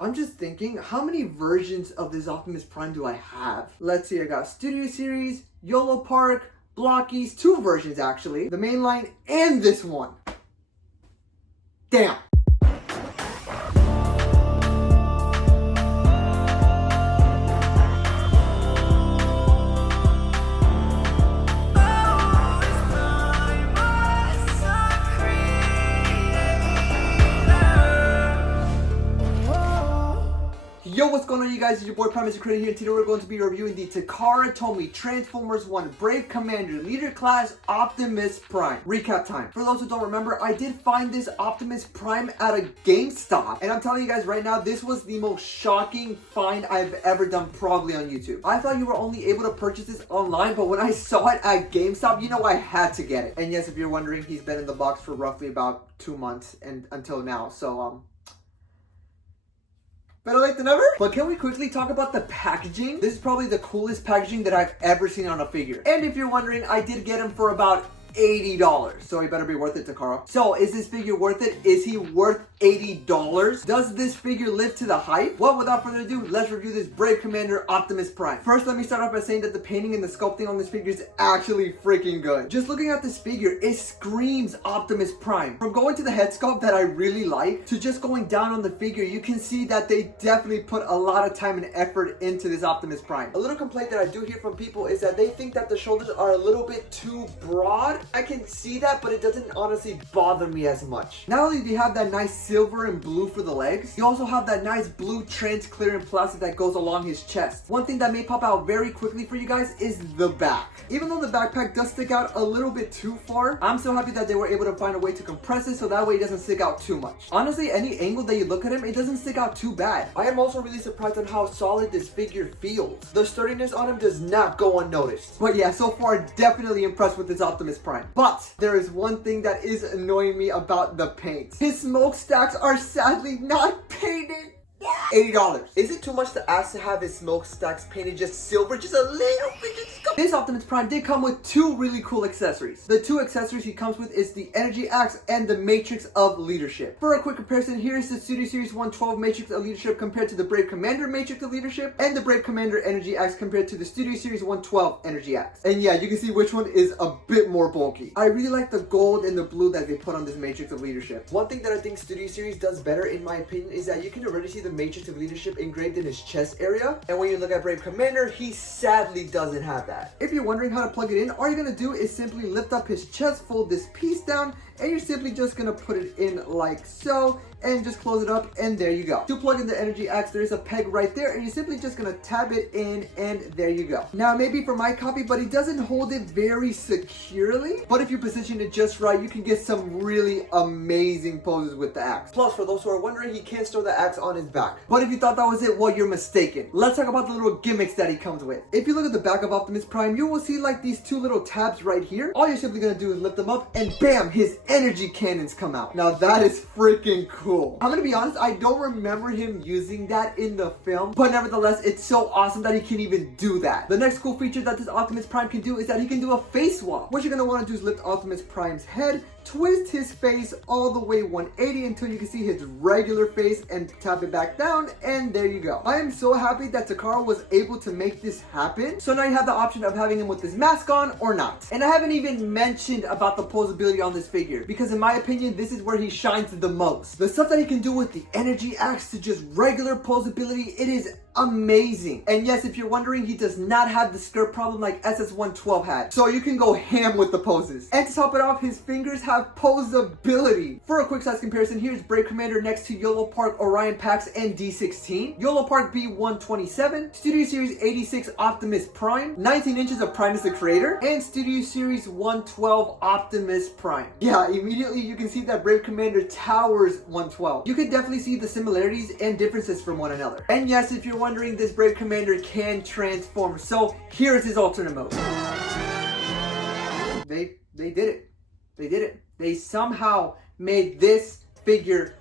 I'm just thinking, how many versions of this Optimus Prime do I have? Let's see, I got Studio Series, YOLO Park, Blockies, 2 versions actually. The main line and this one. Damn. Yo, what's going on, you guys? It's your boy Primus Creator here, and today we're going to be reviewing the Takara Tomy Transformers 1 Brave Commander Leader Class Optimus Prime. Recap time. For those who don't remember, I did find this Optimus Prime at a GameStop, and I'm telling you guys right now, this was the most shocking find I've ever done probably on YouTube. I thought you were only able to purchase this online, but when I saw it at GameStop, you know I had to get it. And yes, if you're wondering, he's been in the box for roughly about 2 months and until now, so better late than never. But can we quickly talk about the packaging? This is probably the coolest packaging that I've ever seen on a figure. And if you're wondering, I did get him for about $80. So he better be worth it, Takara. So is this figure worth it? Is he worth $80? Does this figure live to the hype? Well, without further ado, let's review this Brave Commander Optimus Prime. First, let me start off by saying that the painting and the sculpting on this figure is actually freaking good. Just looking at this figure, it screams Optimus Prime. From going to the head sculpt that I really like, to just going down on the figure, you can see that they definitely put a lot of time and effort into this Optimus Prime. A little complaint that I do hear from people is that they think that the shoulders are a little bit too broad. I can see that, but it doesn't honestly bother me as much. Not only do you have that nice silver and blue for the legs, you also have that nice blue transparent plastic that goes along his chest. One thing that may pop out very quickly for you guys is the back. Even though the backpack does stick out a little bit too far, I'm so happy that they were able to find a way to compress it so that way it doesn't stick out too much. Honestly, any angle that you look at him, it doesn't stick out too bad. I am also really surprised on how solid this figure feels. The sturdiness on him does not go unnoticed. But yeah, so far definitely impressed with this Optimus Prime. But there is one thing that is annoying me about the paint. His smokestacks are sadly not painted. $80. Is it too much to ask to have his smokestacks painted just silver, just a little bit? This Optimus Prime did come with 2 really cool accessories. The 2 accessories he comes with is the Energy Axe and the Matrix of Leadership. For a quick comparison, here is the Studio Series 112 Matrix of Leadership compared to the Brave Commander Matrix of Leadership, and the Brave Commander Energy Axe compared to the Studio Series 112 Energy Axe. And yeah, you can see which one is a bit more bulky. I really like the gold and the blue that they put on this Matrix of Leadership. One thing that I think Studio Series does better, in my opinion, is that you can already see the Matrix of Leadership engraved in his chest area, and when you look at Brave Commander, he sadly doesn't have that. If you're wondering how to plug it in, all you're gonna do is simply lift up his chest, fold this piece down, and you're simply just gonna put it in like so, and just close it up, and there you go. To plug in the Energy Axe, there is a peg right there, and you're simply just gonna tab it in, and there you go. Now, maybe for my copy, but he doesn't hold it very securely, but if you position it just right, you can get some really amazing poses with the axe. Plus, for those who are wondering, he can store the axe on his back. But if you thought that was it, well, you're mistaken. Let's talk about the little gimmicks that he comes with. If you look at the back of Optimus Prime, you will see like these 2 little tabs right here. All you're simply gonna do is lift them up, and bam, his energy cannons come out. Now, that is freaking cool. I'm gonna be honest, I don't remember him using that in the film, but nevertheless, it's so awesome that he can even do that. The next cool feature that this Optimus Prime can do is that he can do a face swap. What you're gonna wanna do is lift Optimus Prime's head, twist his face all the way 180 until you can see his regular face, and tap it back down, and there you go. I am so happy that Takara was able to make this happen. So now you have the option of having him with his mask on or not. And I haven't even mentioned about the posability on this figure, because in my opinion, this is where he shines the most. The stuff that he can do with the Energy Axe to just regular posability, it is amazing. And yes, if you're wondering, he does not have the skirt problem like SS112 had, so you can go ham with the poses. And to top it off, his fingers have posability. For a quick size comparison, here's Brave Commander next to YOLO Park Orion Pax and D16, YOLO Park B127, Studio Series 86 Optimus Prime, 19 inches of Primus the Creator, and Studio Series 112 Optimus Prime. Yeah, immediately you can see that Brave Commander towers 112. You can definitely see the similarities and differences from one another. And yes, if you're wondering, this Brave Commander can transform. So here's his alternate mode. They did it. They did it. They somehow made this figure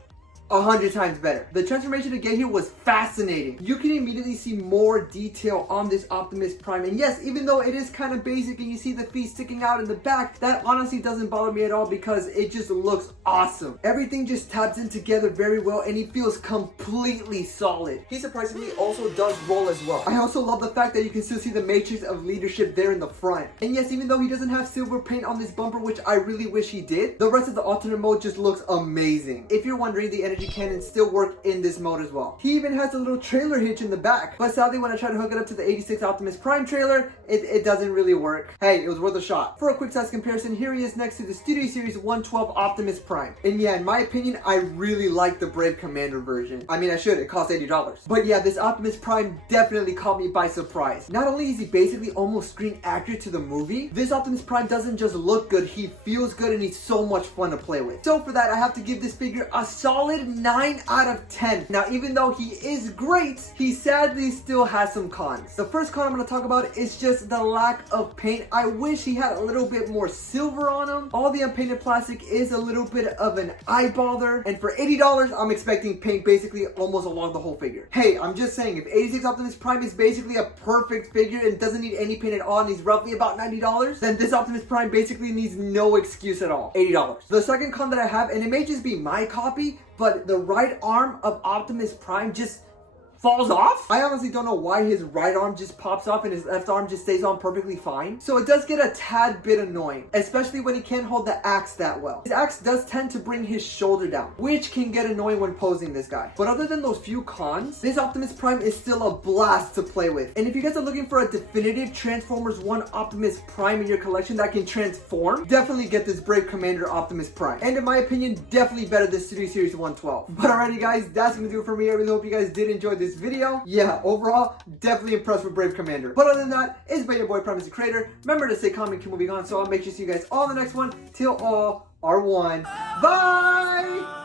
100 times better. The transformation to get here was fascinating. You can immediately see more detail on this Optimus Prime. And yes, even though it is kind of basic and you see the feet sticking out in the back, that honestly doesn't bother me at all because it just looks awesome. Everything just taps in together very well and he feels completely solid. He surprisingly also does roll as well. I also love the fact that you can still see the matrix of leadership there in the front. And yes, even though he doesn't have silver paint on this bumper, which I really wish he did, the rest of the alternate mode just looks amazing. If you're wondering, the energy cannons still work in this mode as well. He even has a little trailer hitch in the back, but sadly when I try to hook it up to the 86 Optimus Prime trailer, it doesn't really work. Hey, it was worth a shot. For a quick size comparison, here he is next to the Studio Series 112 Optimus Prime. And yeah, in my opinion, I really like the Brave Commander version. I mean, I should, it costs $80. But yeah, this Optimus Prime definitely caught me by surprise. Not only is he basically almost screen accurate to the movie, this Optimus Prime doesn't just look good, he feels good and he's so much fun to play with. So for that, I have to give this figure a solid 9 out of 10. Now, even though he is great, he sadly still has some cons. The first con I'm going to talk about is just the lack of paint. I wish he had a little bit more silver on him. All the unpainted plastic is a little bit of an eye bother, and for $80, I'm expecting paint basically almost along the whole figure. Hey, I'm just saying, if 86 Optimus Prime is basically a perfect figure and doesn't need any paint at all and he's roughly about $90, then this Optimus Prime basically needs no excuse at all. $80. The second con that I have, and it may just be my copy, but the right arm of Optimus Prime just falls off. I honestly don't know why his right arm just pops off and his left arm just stays on perfectly fine. So it does get a tad bit annoying, especially when he can't hold the axe that well. His axe does tend to bring his shoulder down, which can get annoying when posing this guy. But other than those few cons, this Optimus Prime is still a blast to play with. And if you guys are looking for a definitive Transformers 1 Optimus Prime in your collection that can transform, definitely get this Brave Commander Optimus Prime. And in my opinion, definitely better than Studio Series 112. But alrighty guys, that's gonna do it for me. I really hope you guys did enjoy this video. Yeah, overall, definitely impressed with Brave Commander. But other than that, it's been your boy Primus the Creator. Remember to stay calm and keep moving on, so I'll make sure to see you guys all in the next one. Till all are one. Bye!